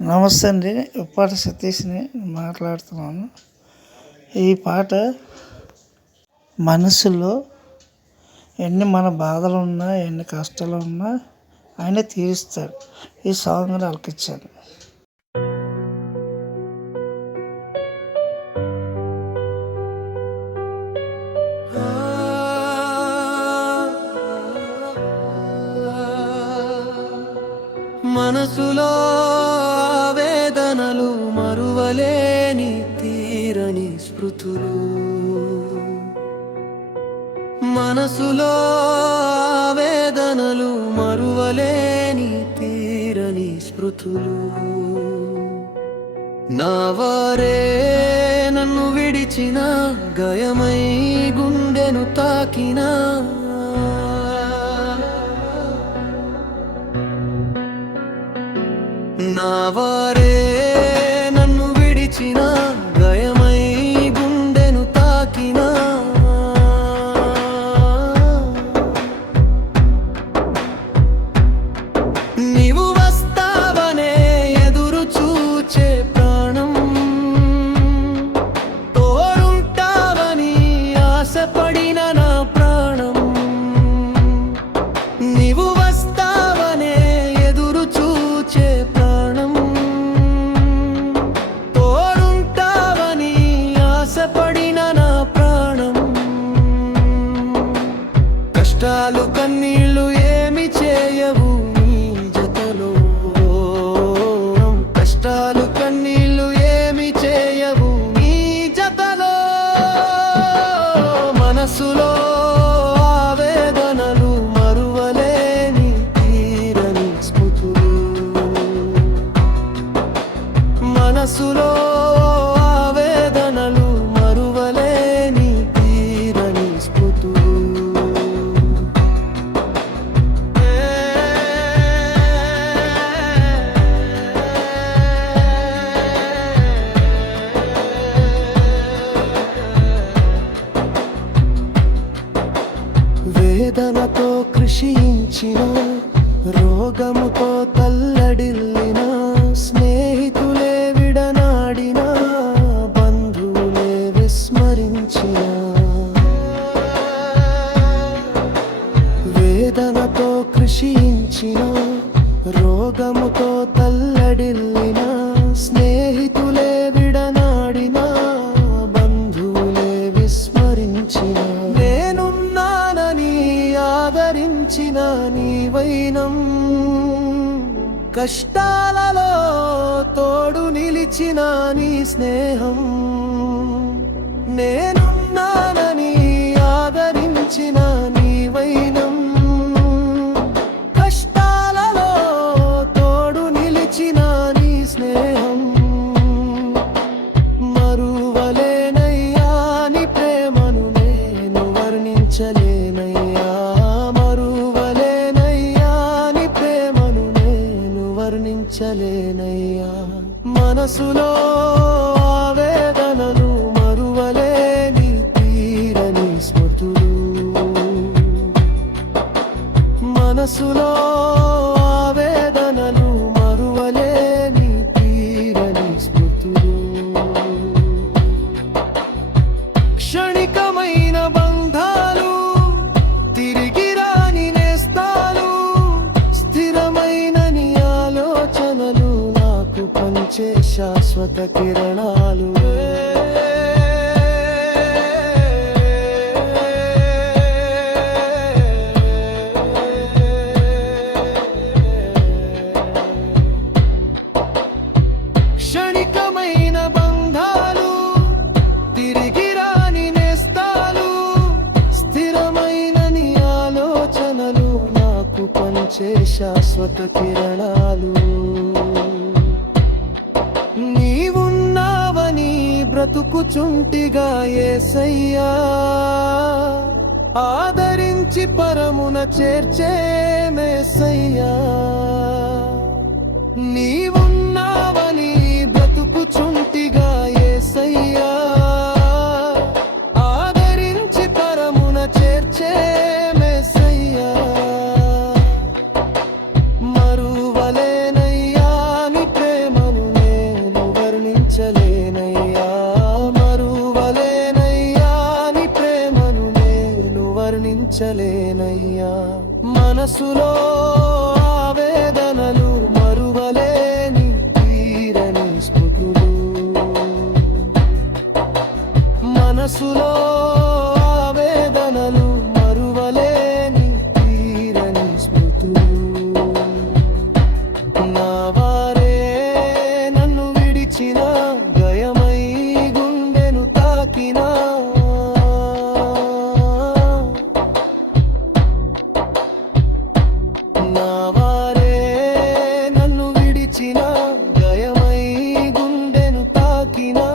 నమస్తే అండి, ఉప్పాటి సతీష్ని మాట్లాడుతున్నాను. ఈ పాట మనసులో ఎన్ని మన బాధలు ఉన్నా, ఎన్ని కష్టాలు ఉన్నా ఆయన తీరుస్తాడు. ఈ సాంగ్ ఆలకించాను. మనసులో వేదనలు మరువలేని తీరని స్మృతులు, మనసులో వేదనలు మరువలేని తీరని స్మృతులు. నా వారే నన్ను విడిచిన గాయమై గుండెను తాకినా, నా వారే నన్ను విడిచిన గాయమై గుండెను తాకినా, నీవు వస్తావనే ఎదురు చూచే ప్రాణం, తోడుంటావని ఆశపడిన నా ప్రాణం, నీవు వస్తావనే ఎదురు చూచే కష్టాలు కన్నీళ్ళు ఏమి చేయవు నీ జతలో, కష్టాలు కన్నీళ్ళు ఏమి చేయవు నీ జతలో. మనసులో ఆవేదనలు మరువలేని తీరని స్మృతులు, మనసులో ఆవేదనలు మరువలేని తీరని స్మృతులు. వేదనతో కృషించిన, రోగముతో తల్లడిల్లిన, స్నేహితులే విడనాడిన, బంధువులే విస్మరించిన, వేదనతో కృషించిన, రోగముతో తల్లడిల్లిన, స్నేహితులే విడనాడిన, బంధువులే విస్మరించిన, ఆదరించిన నీ వైనం, కష్టాలలో తోడు నిలిచిన నీ స్నేహం, నేనున్నానని ఆదరించిన నీ వైనం, కష్టాలలో తోడు నిలిచిన నీ స్నేహం, మరువలేనయ్యా నీ ప్రేమను నేను వర్ణించలేనయ్యా, వర్ణించలేనయ్యా. మనసులో ఆవేదనలు మరువలేని తీరని స్మృతులు, మనసులో ఆవేదనలు మరువలేని తీరని స్మృతులు. క్షణికమైన బంధాలు తిరిగి రాని నేస్తాలు, స్థిరమైన నీ ఆలోచనలు నాకు పంచే శాశ్వత కిరణాలు. క్షణికమైన బంధాలు తిరిగి రాని నేస్తాలు, స్థిరమైన నీ ఆలోచనలు నాకు పంచే శాశ్వత కిరణాలు. నీవున్నావని బ్రతుకుచుంటిగా యేసయ్యా, ఆదరించి పరమున చేర్చే మేసయ్యా, నీవున్నావని బ్రతుకుచుంటిగా యేసయ్యా, ఆదరించి పరమున చేర్చే మేసయ్యా, మరువలేనయ్యా నీ ప్రేమను వర్ణించలేనయ్యా మరువలేనయ్యా నీ ప్రేమను నేను వర్ణించలేనయ్యా మనసులో ఆవేదనలు మరువలేని తీరని స్మృతులు మనసులో ఆవేదనలు మరువలేని తీరని స్మృతులు నా వారే నన్ను విడిచిన గయమై గుండెను తాకినా నా వారే నన్ను విడిచిన గయమై గుండెను తాకినా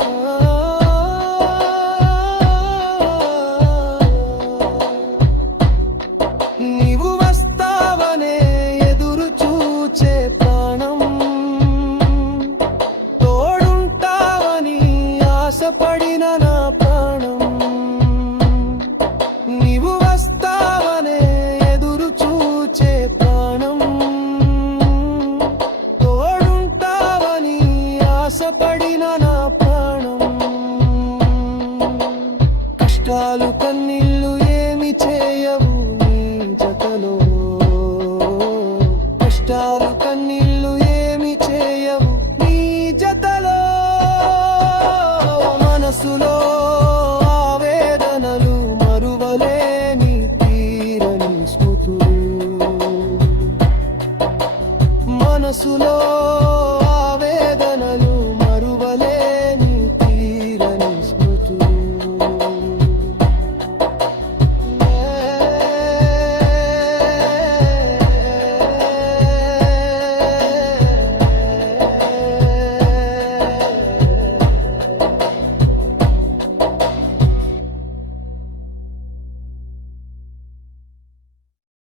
నీవు వస్తావనే ఎదురు చూచే ప్రాణం తోడుంటావని ఆశపడిన నా ప్రాణం నీవు వస్తావనే ఎదురు చూచే ప్రాణం తోడుంటావని ఆశపడి